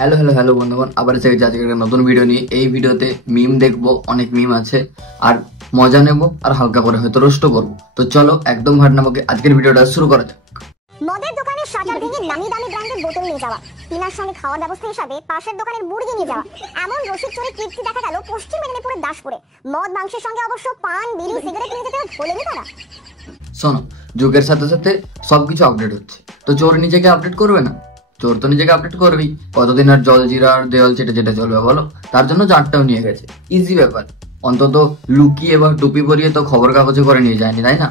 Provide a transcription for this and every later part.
Hello hello hello বন্ধুগণ, আবার এসে গেছি আজকে একটা নতুন ভিডিও নিয়ে। এই ভিডিওতে মিম দেখবো, অনেক মিম আছে, আর মজা নেবো, আর হালকা করে হয়তো রোস্ট করবো। তো চলো একদম ভাট নামকে আজকের ভিডিওটা শুরু করা যাক। মদের দোকানের শাটার ভেঙে নামি দামি ব্র্যান্ডের বোতল নিয়ে যাওয়া, পিনার সঙ্গে খাওয়ার ব্যবস্থা হিসাবে পাশের দোকানের মুরগি নিয়ে যাওয়া, এমন রসিদ চুরি কীর্তি দেখা গেল পশ্চিম মেদিনীপুরের দাসপুরে। মদ মাংসের সঙ্গে অবশ্য পান বিড়ি সিগারেট নিয়ে যেতে ভোলেনি তারা। শোনো, যুগের সাথে সাথে সবকিছু আপডেট হচ্ছে, তো চোর নিজেকে আপডেট করবে না? চোর তো নিজেকে আপডেট করবেই। কতদিন আর জল জিরা আর দেওয়াল চেটে চেটে চলবে বলো? তার জন্য চারটাও নিয়ে গেছে, ইজি ব্যাপার। অন্তত লুকিয়ে বা টুপি পরিয়ে তো খবর কাগজে করে নিয়ে যায়নি, তাই না?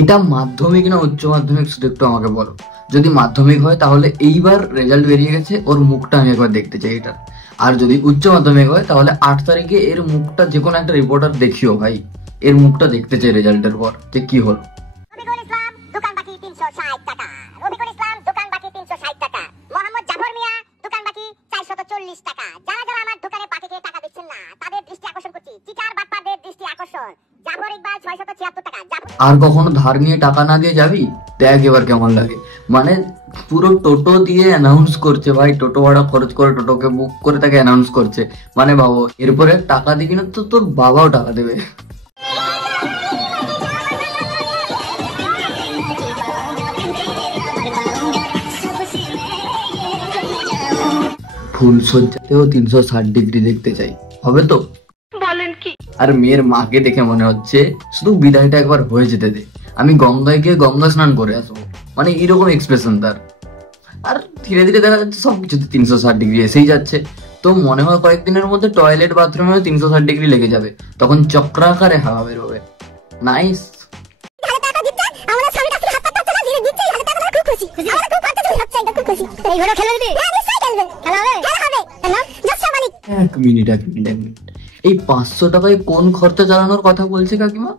এটা মাধ্যমিক না উচ্চ মাধ্যমিক, শুধু একটু আমাকে বলো। যদি মাধ্যমিক হয় তাহলে এইবার রেজাল্ট বেরিয়ে গেছে, ওর মুখটা আমি একবার দেখতে চাই এটা। আর যদি উচ্চ মাধ্যমিক হয় তাহলে 8 তারিখে এর মুখটা যে কোনো একটা রিপোর্টার দেখিও ভাই, এর মুখটা দেখতে চাই রেজাল্টের পর যে কি হলো। আর কখনো ধার নিয়ে টাকা না দিয়ে যাবি, দেখ এবার কেমন লাগে। মানে পুরো টোটো দিয়ে অ্যানাউন্স করছে ভাই, টোটো ভাড়া খরচ করে টোটোকে বুক করে তাকে অ্যানাউন্স করছে। মানে ভাবো, এরপরে টাকা দিবি না তো তোর বাবাও টাকা দেবে। ফুল সজ্জাতেও 360 ডিগ্রি দেখতে চাই, হবে তো? বলেন কি? আর মেয়ের মাকে দেখে মনে হচ্ছে শুধু বিদায়টা একবার হয়ে যেতে দে, আমি গঙ্গায় গিয়ে গঙ্গা স্নান করে আসবো, মানে এরকম এক্সপ্রেশন তার। আর ধীরে ধীরে দেখা যাচ্ছে সবকিছুতে 360 ডিগ্রি এসেই যাচ্ছে। তো মনে হয় কয়েকদিনের মধ্যে টয়লেট বাথরুমেও 360 ডিগ্রি লেগে যাবে, তখন চক্রাকারে হাওয়া বেরোবে। নাইস। এক মিনিট, এই 500 টাকায় কোন খরচা চালানোর কথা বলছে কাকিমা?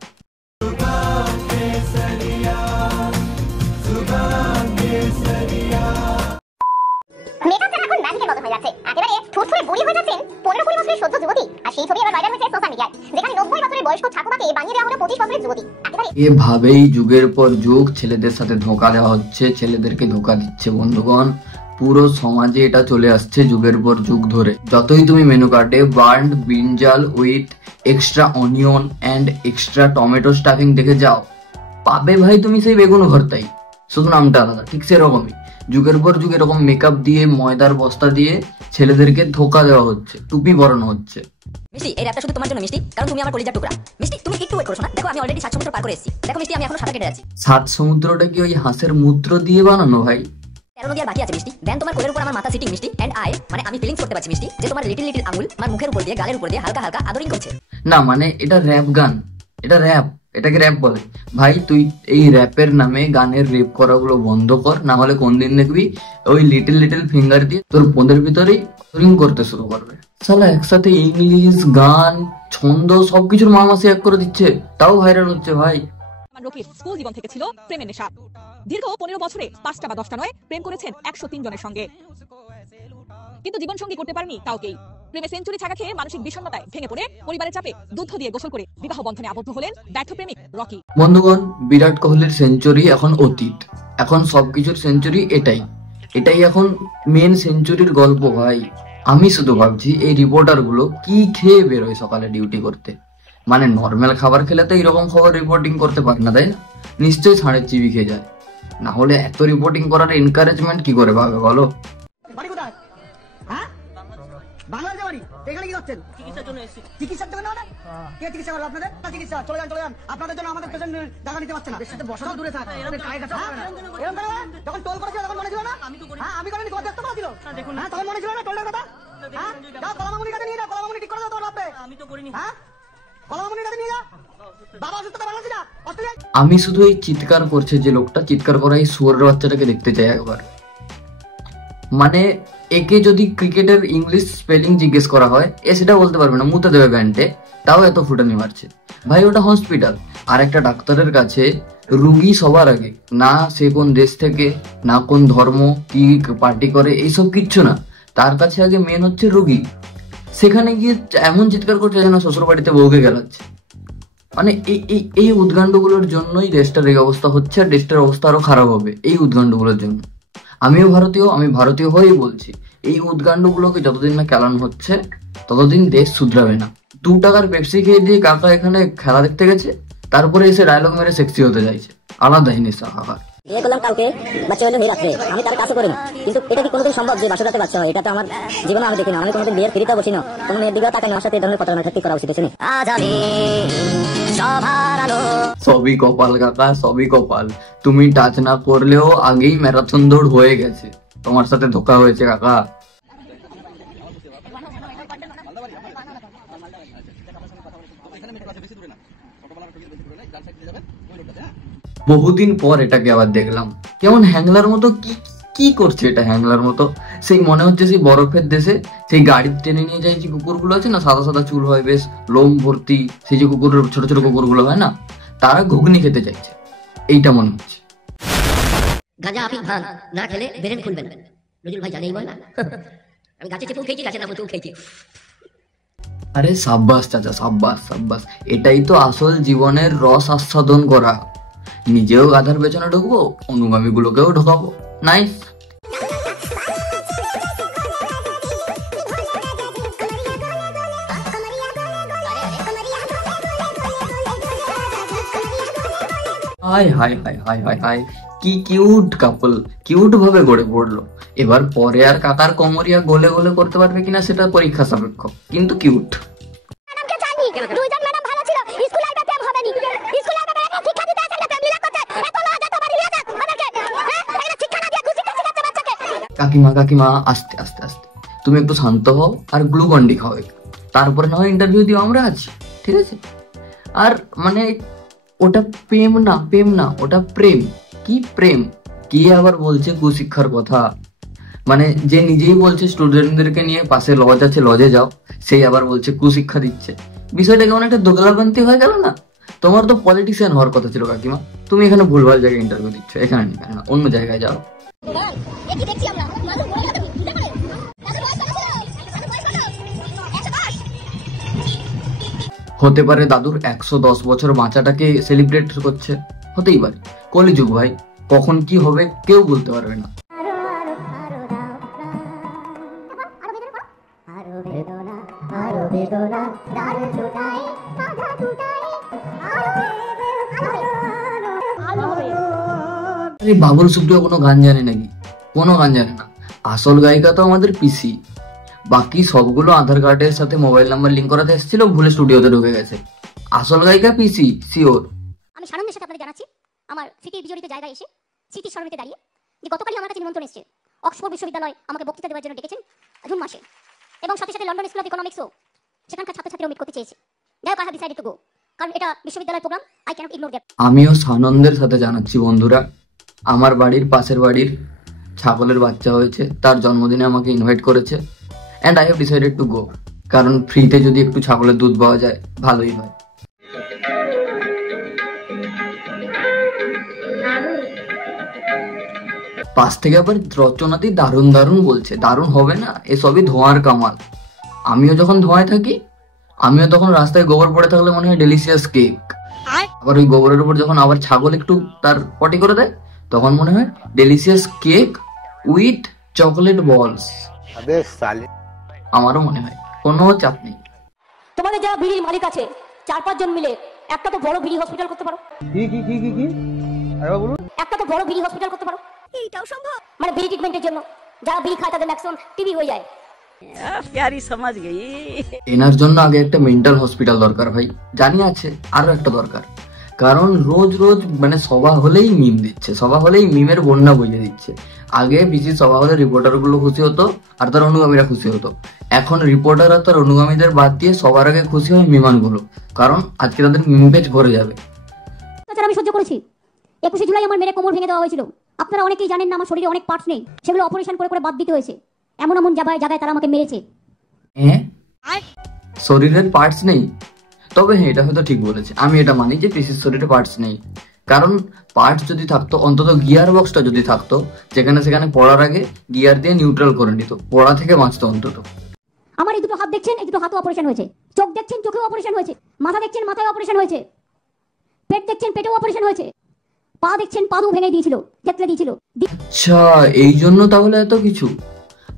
এভাবেই যুগের পর যুগ ছেলেদের সাথে ধোঁকা দেওয়া হচ্ছে, ছেলেদেরকে ধোঁকা দিচ্ছে বন্ধুগণ। পুরো সমাজে এটা চলে আসছে যুগের পর যুগ ধরে। যতই তুমি মেনু কার্ডে burned brinjal with extra onion and extra tomato stuffing দেখে যাও, পাবে ভাই তুমি সেই বেগুন ভর্তাই, শুধু নামটা আলাদা। ঠিক সেরকমই যুগের পর যুগ এরকম মেকআপ দিয়ে, ময়দার বস্তা দিয়ে ছেলেদেরকে ধোঁকা দেওয়া হচ্ছে, টুপি পরানো হচ্ছে। মিষ্টি, এই রাতটা শুধু তোমার জন্য মিষ্টি, কারণ তুমি আমার কলিজার টুকরা। মিষ্টি, তুমি একটু ওয়েট করো না, দেখো আমি অলরেডি 7 সমুদ্র পার করে এসেছি। দেখো মিষ্টি, আমি এখনো সাঁতার কেটে আছি। 7 সমুদ্রটা কি ওই হাঁসের মূত্র দিয়ে বানানো ভাই? 13 নদী আর বাকি আছে মিষ্টি। দেন তোমার কোলের উপর আমার মাথা সিটিং মিষ্টি, এন্ড আই মানে আমি ফিলিংস করতে পারছি মিষ্টি যে তোমার লিটল লিটল আঙুল আমার মুখের উপর দিয়ে, গালের উপর দিয়ে হালকা হালকা আদরিং করছে। না মানে এটা র‍্যাপ গান, এটা র‍্যাপ, এটাকে র‍্যাপ বলে ভাই। তুই এই র‍্যাপের নামে গানের রেপ করাগুলো বন্ধ কর, না হলে কোন দিন দেখবি ওই লিটল লিটল ফিঙ্গার দিয়ে তোর পোঁদের ভিতরেই রিং করতে শুরু করবে। শালা একসাথে ইংলিশ গান, ছন্দ সবকিছুর মামাসি এক করে দিচ্ছে, তাও ভাইরাল হচ্ছে ভাই। রকির স্কুল জীবন থেকে ছিল প্রেমের নেশা। দীর্ঘ 15 বছরে 5টা বা 10টা নয়, প্রেম করেছেন 103 জনের সঙ্গে, কিন্তু জীবন সঙ্গী করতে পারেনি কাউকেই। প্রেমে সেঞ্চুরি ছাগা খেয়ে মানসিক বিষণ্ণতায় ভেঙে পড়ে পরিবারের চাপে দুধ দিয়ে গোসল করে বিবাহ বন্ধনে আবদ্ধ হলেন ব্যর্থ প্রেমিক রকি। বন্ধুগণ, বিরাট কোহলির সেঞ্চুরি এখন অতীত, এখন সবকিছুর সেঞ্চুরি এটাই এখন মেন সেঞ্চুরির গল্প ভাই। আমি শুধু ভাবছি এই রিপোর্টার গুলো কি খেয়ে বেরোয় সকালে ডিউটি করতে। মানে নর্মাল খাবার খেলে তো এরকম খবর রিপোর্টিং করতে পারে না, তাই না? নিশ্চয়ই ছাড়ের চিবি খেয়ে যায়, না হলে এত রিপোর্টিং করার এনকারেজমেন্ট কি করে পাবে বলো? বাংলাদেশে বাড়ি, এখানে কি করছেন? চিকিৎসার জন্য এসেছি। চিকিৎসার জন্য? মানে কে চিকিৎসা করলো আপনাদের? চিকিৎসা চলে যান। আপনাদের জন্য আমাদের পেশেন্ট জায়গা নিতে পারছে না। বেশি বসা দূরে থাক। তখন টোল করেছিল, তখন মনে ছিল না? আমি তো করি। হ্যাঁ, আমি করিনি, তোমার দেখতে পাচ্ছিল। দেখুন না, তখন মনে ছিল না টোলের কথা? হ্যাঁ, যাও কলামামুনির কাছে নিয়ে যাও, কলামামুনি ঠিক করে দাও তোমার বাপে। আমি তো করিনি। হ্যাঁ, কলামামুনির কাছে নিয়ে যাও। বাবা অসুস্থতা বাংলাদেশে না, অস্ট্রেলিয়া। আমি শুধু এই চিৎকার করছে যে লোকটা, চিৎকার করা এই শুয়োরের বাচ্চাটাকে দেখতে চাই একবার। মানে একে যদি ক্রিকেটের ইংলিশ স্পেলিং জিজ্ঞেস করা হয়, এ সেটা বলতে পারবে না, মুতে দেবে ব্যান্ডে, তাও এত ফুটানি মারছে ভাই। ওটা হসপিটাল, আর একটা ডাক্তারের কাছে রুগী সবার আগে, না সে কোন দেশ থেকে, না কোন ধর্ম, কি পার্টি করে, এইসব কিচ্ছু না। তার কাছে আগে মেন হচ্ছে রুগী। সেখানে গিয়ে এমন চিৎকার করছে যেন শ্বশুর বাড়িতে বউকে গেলাচ্ছে। মানে এই উদ্গান্ডগুলোর জন্যই দেশটার এই অবস্থা হচ্ছে, আর দেশটার অবস্থা আরো খারাপ হবে এই উদ্গান্ডগুলোর জন্য। আমিও ভারতীয়, আমি ভারতীয় হয়েই বলছি, এই উদ্গান্ডগুলোকে যতদিন না চালানো হচ্ছে ততদিন দেশ শুধরাবে না। 2 টাকার পেপসি খেয়ে দিয়ে কাকা এখানে খেলা দেখতে গেছে, তারপরে এসে ডায়লগ মেরে সেক্সি হতে চাইছে। আলাদাই নেশা কাকার। বিয়ে করলাম কালকে, বাচ্চা হলো এই রাত্রে, আমি তার কাছে করি না, কিন্তু এটা কি কোনোদিন সম্ভব যে বাসরাতে বাচ্চা হয়? এটা তো আমার জীবনে আমি দেখি না, আমি কোনোদিন বিয়ের ফিরিতে বসি না, কোনো মেয়ের দিকে তাকাই না, আমার সাথে এই ধরনের প্রতারণা ঠিক করা উচিত শুনি। আজ আমি সবার আলো। সবই কপাল কাকা, সবই কপাল। তুমি টাচ না করলেও আগেই ম্যারাথন দৌড় হয়ে গেছে, তোমার সাথে ধোকা হয়েছে কাকা। বহুদিন পর এটাকে আবার দেখলাম, কেমন হ্যাংলার মতো কি কি করছে এটা, হ্যাংলার মতো। সেই মনে হচ্ছে সেই বরফের দেশে সেই গাড়ি টেনে নিয়ে যায় যে কুকুরগুলো আছে না, সাদা সাদা চুল হয়, বেশ লোম ভর্তি, সেই যে কুকুরের ছোট ছোট কুকুরগুলো হয় না, তারা ঘুগনি খেতে চাইছে, এইটা মনে হচ্ছে। গাঁজা আফিম ভাঙ না খেলে ব্রেন খুলবে না, নজরুল ভাই জানেই বল না। আমি গাছে চেপেও খেয়েছি, গাছে নামতেও খেয়েছি। আরে সাব্বাস চাচা, সাব্বাস সাব্বাস, এটাই তো আসল জীবনের রস আস্বাদন করা। নিজেও গাধার পেছনে ঢুকবো, অনুগামী গুলোকেও ঢোকাবো। Nice. Hi hi hi hi hi hi, কি কিউট কাপল, কিউট ভাবে গড়ে পড়লো। এবার পরে আর কাকার কমরিয়া গোলে গোলে করতে পারবে কিনা সেটা পরীক্ষা সাপেক্ষ, কিন্তু কিউট। দুইজন ম্যাডাম ভালো ছিল, স্কুল আর প্রেম হবে নি, স্কুল আর প্রেম শিক্ষা দিতে আসেন না, মিলা করতে এত লজ্জা তো বাড়ি যাক আমাদেরকে, এটা শিক্ষা না দিয়ে খুশি কাছে যাচ্ছে বাচ্চাকে। কাকিমা কাকিমা, আস্তে আস্তে আস্তে, তুমি একটু শান্ত হও আর গ্লুকন্ডি খাও, তারপরে না হয় ইন্টারভিউ দিও, আমরা আছি, ঠিক আছে? আর মানে ওটা প্রেম না, প্রেম না, ওটা প্রেম। কি প্রেম? কি আবার বলছে কুশিক্ষার কথা, মানে যে নিজেই বলছে স্টুডেন্টদেরকে নিয়ে পাশে লজ আছে লজে যাও, সেই আবার বলছে কুশিক্ষা দিচ্ছে। বিষয়টা কেমন একটা দোগলাবান্তি হয়ে গেল না? তোমার তো পলিটিশিয়ান হওয়ার কথা ছিল কাকিমা, তুমি এখানে ভুলভাল জায়গায় ইন্টারভিউ দিচ্ছ, এখানে না, অন্য জায়গায় যাও। হতে পারে দাদুর 110 বছর বাঁচাটাকে সেলিব্রেট করছে, হতেই পারে। কলিযুগ ভাই, কখন কি হবে কেউ বলতে পারবে না। বাবুল সুপ্রিয় কোনো গান জানে নাকি? কোনো গান জানে না। আসল গায়িকা তো আমাদের পিসি, বাকি সবগুলো আধার কার্ডের সাথে মোবাইল নাম্বার লিঙ্ক করাতে এসেছিল, ভুলে স্টুডিওতে ঢুকে গেছে। আসল গায়িকা পিসি শিওর। আমি সানন্দের সাথে আপনাদের জানাচ্ছি, আমার স্মৃতির বিজড়িত জায়গায় এসে স্মৃতির স্মরণে দাঁড়িয়ে, যে গতকালই আমার কাছে নিমন্ত্রণ এসেছে। অক্সফোর্ড বিশ্ববিদ্যালয় আমাকে বক্তৃতা দেওয়ার জন্য ডেকেছেন জুন মাসে, এবং সাথে সাথে লন্ডন স্কুল অফ ইকোনমিক্সও সেখানকার ছাত্রছাত্রীরা মিট করতে চেয়েছে। যাই হোক, I have decided to go, কারণ এটা বিশ্ববিদ্যালয় programme, I can't ignore that. আমিও সানন্দের সাথে জানাচ্ছি বন্ধুরা, আমার বাড়ির পাশের বাড়ির ছাগলের বাচ্চা হয়েছে, তার জন্মদিনে আমাকে ইনভাইট করেছে, and I have decided to go, কারণ ফ্রিতে যদি একটু ছাগলের দুধ পাওয়া যায় ভালোই হয়। পাশ থেকে আবার রচনাতি দারুণ দারুণ বলছে, দারুণ হবে না? এসবই ধোঁয়ার কামাল। আমিও যখন ধোঁয়ায় থাকি, আমিও তখন রাস্তায় গোবর পড়ে থাকলে মনে হয় ডেলিশিয়াস কেক, আবার ওই গোবরের উপর যখন আবার ছাগল একটু তার পটি করে দেয়, তখন মনে হয় ডেলিশিয়াস কেক উইথ চকলেট বলস। আমারও মনে হয়, কোনো চাপ নেই। তোমাদের যারা বিড়ির মালিক আছে 4-5 জন মিলে একটা তো বড় বিড়ি হসপিটাল করতে পারো। কি একটা তো বড় বিড়ি হসপিটাল করতে পারো, এইটাও সম্ভব। মানে বিড়ি ট্রিটমেন্টের জন্য যারা বিড়ি খায় তাদের ম্যাক্সিমাম টিবি হয়ে যায়। प्यारी समझ गई। এনার জন্য আগে একটা মেন্টাল হসপিটাল দরকার ভাই, জানি আছে, আরো একটা দরকার। কারণ রোজ রোজ মানে সভা হলেই মিম দিচ্ছে, সভা হলেই মিমের বন্যা বইয়ে দিচ্ছে। আগে বিসি সভা হলে রিপোর্টার গুলো খুশি হতো আর তার অনুগামীরা খুশি হতো, এখন রিপোর্টার আর তার অনুগামীদের বাদ দিয়ে সবার আগে খুশি হয় মিমান গুলো, কারণ আজকে তাদের মিম পেজ ভরে যাবে। আমি সহ্য করেছি। 21শে জুলাই আমার মেরে কোমর ভেঙে দেওয়া হয়েছিল। আপনারা অনেকেই জানেন না আমার শরীরে অনেক পার্টস নেই, সেগুলো অপারেশন করে করে বাদ দিতে হয়েছে। এমন এমন জায়গায় তারা আমাকে মেরেছে। হ্যাঁ, শরীরের পার্টস নেই? তবে হ্যাঁ, এটা হয়তো ঠিক বলেছে, আমি এটা মানি যে পিসির শরীরে পার্টস নেই। কারণ পার্টস যদি থাকতো, অন্তত গিয়ার বক্সটা যদি থাকতো, যেখানে সেখানে পড়ার আগে গিয়ার দিয়ে নিউট্রাল করে নিত, পড়া থেকে বাঁচতো অন্তত। আমার এই দুটো হাত দেখছেন, এই দুটো হাতও অপারেশন হয়েছে। চোখ দেখছেন, চোখেও অপারেশন হয়েছে। মাথা দেখছেন, মাথায় অপারেশন হয়েছে। পেট দেখছেন, পেটেও অপারেশন হয়েছে। পা দেখছেন, পাও ভেঙে দিয়েছিল, থেতলে দিয়েছিল। আচ্ছা, এই জন্য তাহলে এত কিছু।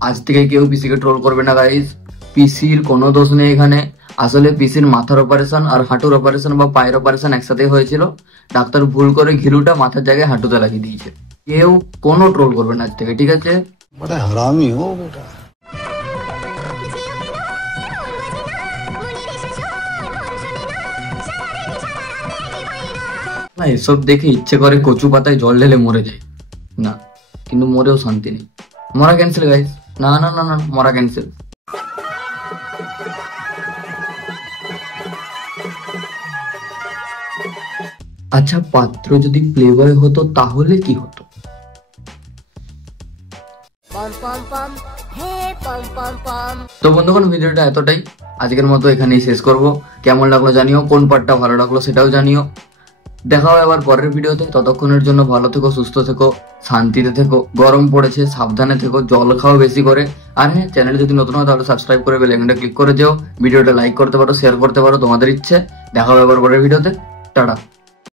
আজ থেকে কেউ পিসিকে ট্রোল করবে না গাইস, পিসির কোনো দোষ নেই এখানে। আসলে পিসির মাথার অপারেশন আর হাঁটুর অপারেশন বা পায়ের অপারেশন একসাথে হয়েছিল। ডাক্তার ভুল করে ঘিলুটা মাথার জায়গায় হাঁটুতে লাগিয়ে দিয়েছে। কেউ কোনো ট্রোল করবে না আজ থেকে, ঠিক আছে? बड़ा हरामी हो बेटा। না, এসব দেখে ইচ্ছে করে কচু পাতায় জল ঢেলে মরে যায় না, কিন্তু মরেও শান্তি নেই। মরা ক্যান্সেল গাইস, না না না না, মরা ক্যান্সেল। আচ্ছা, পাত্র যদি প্লেবয় হতো তাহলে কি হতো? তো বন্ধুগণ, ভিডিওটা এতটাই। আজকের মতো এখানেই শেষ করব। কেমন লাগলো জানিও, কোন পার্টটা ভালো লাগলো সেটাও জানিও। দেখা হবে আবার পরের ভিডিওতে। ততক্ষণের জন্য ভালো থেকো, সুস্থ থেকো, শান্তিতে থেকো। গরম পড়েছে, সাবধানে থেকো, জল খাও বেশি করে। আর হ্যাঁ, চ্যানেলে যদি নতুন হয় তাহলে সাবস্ক্রাইব করে বেল আইকনটা ক্লিক করে দিও। ভিডিওটা লাইক করতে পারো, শেয়ার করতে পারো, তোমাদের ইচ্ছে। দেখা হবে আবার পরের ভিডিওতে। টাটা।